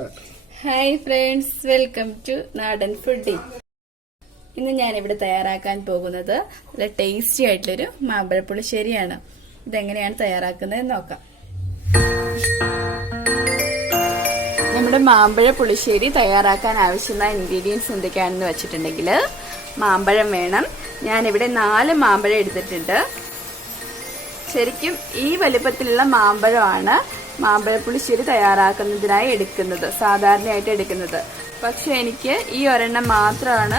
Hi friends, welcome to നാടൻ foodie. ഇന്ന് ഞാനിവിടെ തയ്യാറാക്കാൻ പോകുന്നത് നല്ല ടേസ്റ്റി ആയിട്ടുള്ളൊരു മാമ്പഴ പുളിശ്ശേരിയാണ്. ഇതെങ്ങനെയാണ് തയ്യാറാക്കുന്നത് നോക്കാം. നമ്മുടെ മാമ്പഴ പുളിശ്ശേരി തയ്യാറാക്കാൻ ആവശ്യമായ ഇൻഗ്രീഡിയൻസ് എന്തൊക്കെയാണെന്ന് വെച്ചിട്ടുണ്ടെങ്കിൽ, മാമ്പഴം വേണം. ഞാനിവിടെ 4 മാമ്പഴം എടുത്തിട്ടുണ്ട്. ശരിക്കും ഈ വലുപ്പത്തിലുള്ള മാമ്പഴമാണ് മാമ്പഴ പുളിശ്ശേരി തയ്യാറാക്കുന്നതിനായി സാധാരണയായിട്ട് എടുക്കുന്നത്. പക്ഷെ എനിക്ക് ഈ ഒരെണ്ണം മാത്രമാണ്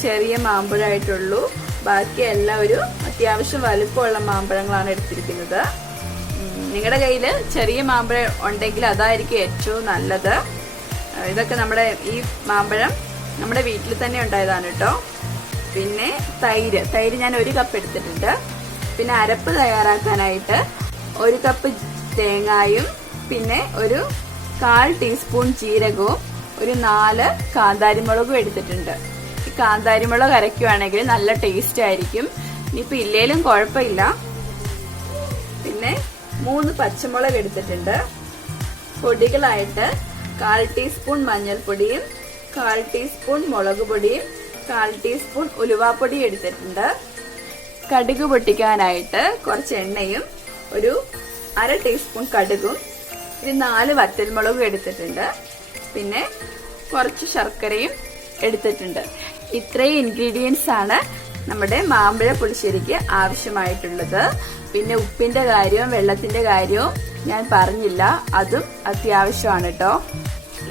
ചെറിയ മാമ്പഴമായിട്ടുള്ളൂ. ബാക്കി എല്ലാം ഒരു അത്യാവശ്യം വലുപ്പമുള്ള മാമ്പഴങ്ങളാണ് എടുത്തിരിക്കുന്നത്. നിങ്ങളുടെ കയ്യിൽ ചെറിയ മാമ്പഴം ഉണ്ടെങ്കിൽ അതായിരിക്കും ഏറ്റവും നല്ലത്. ഇതൊക്കെ ഈ മാമ്പഴം നമ്മുടെ വീട്ടിൽ തന്നെ ഉണ്ടായതാണ് കേട്ടോ. പിന്നെ തൈര് ഞാൻ 1 കപ്പ് എടുത്തിട്ടുണ്ട്. പിന്നെ അരപ്പ് തയ്യാറാക്കാനായിട്ട് 1 കപ്പ് തേങ്ങായും പിന്നെ ഒരു 1/4 ടീസ്പൂൺ ജീരകവും 4 കാന്താരിമുളകും എടുത്തിട്ടുണ്ട്. ഈ കാന്താരിമുളക് അരയ്ക്കുവാണെങ്കിൽ നല്ല ടേസ്റ്റ് ആയിരിക്കും. ഇനിയിപ്പോൾ ഇല്ലേലും കുഴപ്പമില്ല. പിന്നെ 3 പച്ചമുളക് എടുത്തിട്ടുണ്ട്. പൊടികളായിട്ട് 1/4 ടീസ്പൂൺ മഞ്ഞൾപ്പൊടിയും 1/4 ടീസ്പൂൺ മുളക് പൊടിയും 1/4 ടീസ്പൂൺ ഉലുവാപ്പൊടിയും എടുത്തിട്ടുണ്ട്. കടുക് പൊട്ടിക്കാനായിട്ട് കുറച്ച് എണ്ണയും 1/2 ടീസ്പൂൺ കടുകും 4 വറ്റൽമുളകും എടുത്തിട്ടുണ്ട്. പിന്നെ കുറച്ച് ശർക്കരയും എടുത്തിട്ടുണ്ട്. ഇത്രയും ഇൻഗ്രീഡിയൻസ് ആണ് നമ്മുടെ മാമ്പഴ പുളിശ്ശേരിക്ക് ആവശ്യമായിട്ടുള്ളത്. പിന്നെ ഉപ്പിന്റെ കാര്യവും വെള്ളത്തിന്റെ കാര്യവും ഞാൻ പറഞ്ഞില്ല, അതും അത്യാവശ്യമാണ് കേട്ടോ.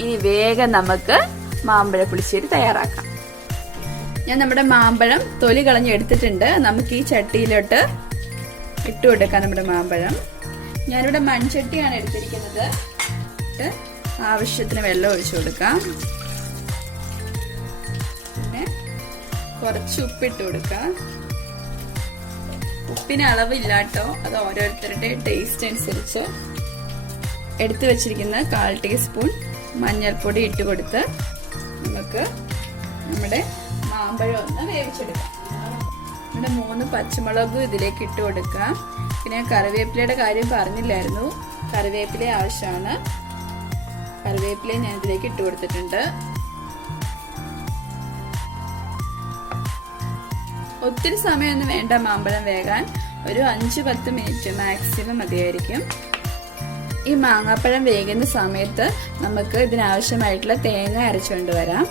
ഇനി വേഗം നമുക്ക് മാമ്പഴ പുളിശ്ശേരി തയ്യാറാക്കാം. ഞാൻ നമ്മുടെ മാമ്പഴം തൊലി കളഞ്ഞ് എടുത്തിട്ടുണ്ട്. നമുക്ക് ഈ ചട്ടിയിലോട്ട് ഇട്ട് കൊടുക്കാം നമ്മുടെ മാമ്പഴം. ഞാനിവിടെ മൺചട്ടിയാണ് എടുത്തിരിക്കുന്നത്. ആവശ്യത്തിന് വെള്ളം ഒഴിച്ചു കൊടുക്കാം. പിന്നെ കുറച്ച് ഉപ്പിട്ട് കൊടുക്കാം. ഉപ്പിന് അളവില്ല കേട്ടോ, അത് ഓരോരുത്തരുടെ ടേസ്റ്റ് അനുസരിച്ച്. എടുത്തു വെച്ചിരിക്കുന്ന 1/4 ടീസ്പൂൺ മഞ്ഞൾപ്പൊടി ഇട്ട് കൊടുത്ത് നമുക്ക് നമ്മുടെ മാമ്പഴം ഒന്ന് വേവിച്ചെടുക്കാം. നമ്മുടെ 3 പച്ചമുളക് ഇതിലേക്ക് ഇട്ട് കൊടുക്കാം. പിന്നെ കറിവേപ്പിലയുടെ കാര്യം പറഞ്ഞില്ലായിരുന്നു, കറിവേപ്പില ആവശ്യമാണ്. കറിവേപ്പില ഞാൻ ഇതിലേക്ക് ഇട്ട് കൊടുത്തിട്ടുണ്ട്. ഒത്തിരി സമയമൊന്നും വേണ്ട മാമ്പഴം വേകാൻ, ഒരു 5-10 മിനിറ്റ് മാക്സിമം മതിയായിരിക്കും. ഈ മാങ്ങാപ്പഴം വേകുന്ന സമയത്ത് നമുക്ക് ഇതിനാവശ്യമായിട്ടുള്ള തേങ്ങ അരച്ചുകൊണ്ട് വരാം.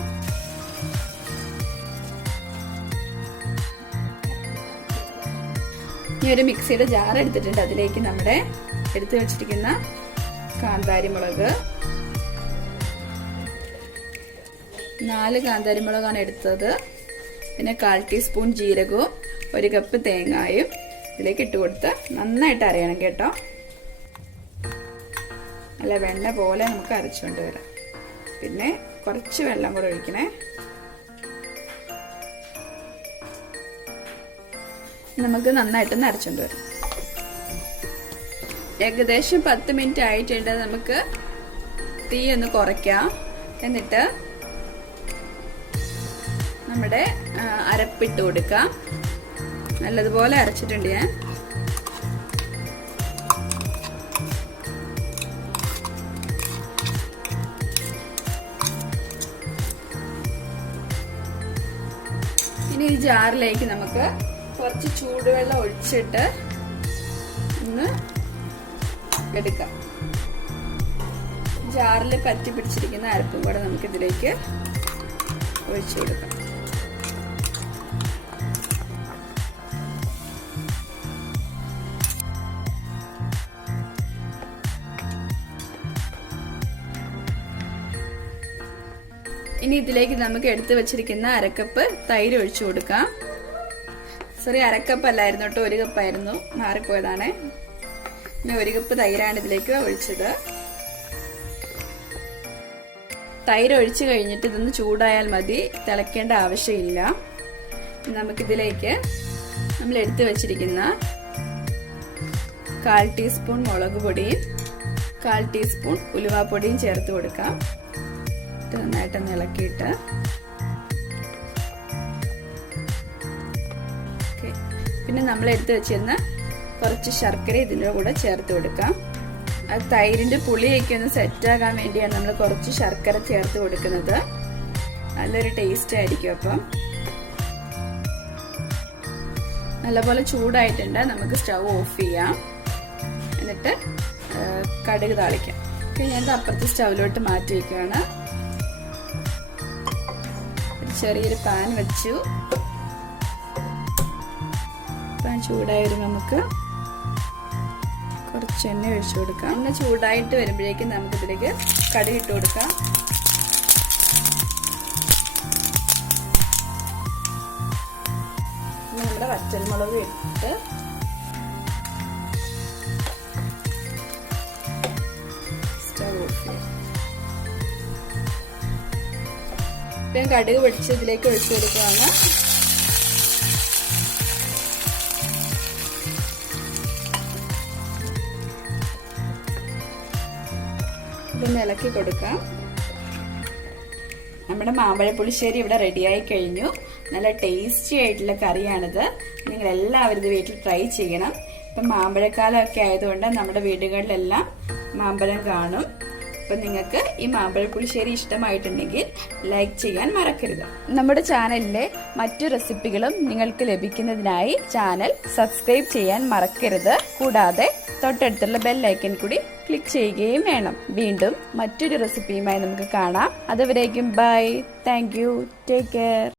ഈ ഒരു മിക്സിയുടെ ജാർ എടുത്തിട്ടുണ്ട്. അതിലേക്ക് നമ്മുടെ എടുത്തു വെച്ചിരിക്കുന്ന കാന്താരിമുളക്, 4 കാന്താരിമുളകാണ് എടുത്തത്. പിന്നെ 1/4 ടീസ്പൂൺ ജീരകവും 1 കപ്പ് തേങ്ങായും ഇതിലേക്ക് ഇട്ട് കൊടുത്ത് നന്നായിട്ട് അരയണം കേട്ടോ. നല്ല വെണ്ണ പോലെ നമുക്ക് അരച്ചുകൊണ്ട് വരാം. പിന്നെ കുറച്ച് വെള്ളം കൂടെ ഒഴിക്കണേ. നമുക്ക് നന്നായിട്ടൊന്ന് അരച്ചുകൊണ്ട് വരാം. ഏകദേശം 10 മിനിറ്റ് ആയിട്ടുണ്ട്. നമുക്ക് തീ ഒന്ന് കുറയ്ക്കാം. എന്നിട്ട് നമ്മുടെ അരപ്പിട്ട് കൊടുക്കാം. നല്ലതുപോലെ അരച്ചിട്ടുണ്ട് ഞാൻ. ഇനി ഈ ജാറിലേക്ക് നമുക്ക് കുറച്ച് ചൂടുവെള്ളം ഒഴിച്ചിട്ട് ഒന്ന് എടുക്കാം. ജാറിൽ പറ്റി പിടിച്ചിരിക്കുന്ന അരപ്പും കൂടെ നമുക്ക് ഇതിലേക്ക് ഒഴിച്ചു കൊടുക്കാം. ഇനി ഇതിലേക്ക് നമുക്ക് എടുത്തു വെച്ചിരിക്കുന്ന 1/2 കപ്പ് തൈര് ഒഴിച്ചു കൊടുക്കാം. സോറി, 1/2 കപ്പ് അല്ലായിരുന്നു കേട്ടോ, 1 കപ്പായിരുന്നു, മാറിപ്പോയതാണ്. പിന്നെ 1 കപ്പ് തൈരാണ് ഇതിലേക്ക് ഒഴിച്ചത്. തൈര് ഒഴിച്ചു കഴിഞ്ഞിട്ട് ഇതൊന്ന് ചൂടായാൽ മതി, തിളയ്ക്കേണ്ട ആവശ്യമില്ല. നമുക്കിതിലേക്ക് നമ്മൾ എടുത്തു വെച്ചിരിക്കുന്ന 1/4 ടീസ്പൂൺ മുളക് പൊടിയും 1/4 ടീസ്പൂൺ ഉലുവാപ്പൊടിയും ചേർത്ത് കൊടുക്കാം. നന്നായിട്ടൊന്ന് ഇളക്കിയിട്ട് പിന്നെ നമ്മൾ എടുത്തു വെച്ചിരുന്ന കുറച്ച് ശർക്കര ഇതിൻ്റെ കൂടെ ചേർത്ത് കൊടുക്കാം. ആ തൈരിന്റെ പുളിയൊക്കെ ഒന്ന് സെറ്റാകാൻ വേണ്ടിയാണ് നമ്മൾ കുറച്ച് ശർക്കര ചേർത്ത് കൊടുക്കുന്നത്. നല്ലൊരു ടേസ്റ്റ് ആയിരിക്കും. അപ്പം നല്ലപോലെ ചൂടായിട്ടുണ്ട്. നമുക്ക് സ്റ്റൗ ഓഫ് ചെയ്യാം. എന്നിട്ട് കടുക് താളിക്കാം. ഞാൻ അപ്പുറത്തെ സ്റ്റൗവിലോട്ട് മാറ്റി വയ്ക്കുകയാണ്. ചെറിയൊരു പാൻ വെച്ചു. പാൻ ചൂടായി വരുമ്പോൾ നമുക്ക് കുറച്ച് എണ്ണ ഒഴിച്ചു കൊടുക്കാം. എണ്ണ ചൂടായിട്ട് വരുമ്പോഴേക്കും നമുക്കിതിലേക്ക് കടുക് ഇട്ട് കൊടുക്കാം. നമ്മുടെ വറ്റൽമുളക് ഇട്ട് സ്റ്റവ് ഓഫ് ചെയ്യാം. ഇപ്പം കടുക് പൊടിച്ച് ഇതിലേക്ക് ഒഴിച്ചു കൊടുക്കുകയാണ്. ഇതൊന്ന് ഇളക്കി കൊടുക്കാം. നമ്മുടെ മാമ്പഴ പുളിശ്ശേരി ഇവിടെ റെഡിയായി കഴിഞ്ഞു. നല്ല ടേസ്റ്റി ആയിട്ടുള്ള കറിയാണിത്. നിങ്ങൾ എല്ലാവരും ഇത് വീട്ടിൽ ട്രൈ ചെയ്യണം. ഇപ്പം മാമ്പഴക്കാലമൊക്കെ ആയതുകൊണ്ട് നമ്മുടെ വീടുകളിലെല്ലാം മാമ്പഴം കാണും. അപ്പം നിങ്ങൾക്ക് ഈ മാമ്പഴ പുളിശ്ശേരി ഇഷ്ടമായിട്ടുണ്ടെങ്കിൽ ലൈക്ക് ചെയ്യാൻ മറക്കരുത്. നമ്മുടെ ചാനലിലെ മറ്റു റെസിപ്പികളും നിങ്ങൾക്ക് ലഭിക്കുന്നതിനായി ചാനൽ സബ്സ്ക്രൈബ് ചെയ്യാൻ മറക്കരുത്. കൂടാതെ തൊട്ടടുത്തുള്ള ബെൽ ഐക്കൺ കൂടി ക്ലിക്ക് ചെയ്യുകയും വേണം. വീണ്ടും മറ്റൊരു റെസിപ്പിയുമായി നമുക്ക് കാണാം. അതുവരേക്കും bye. Thank you. Take care.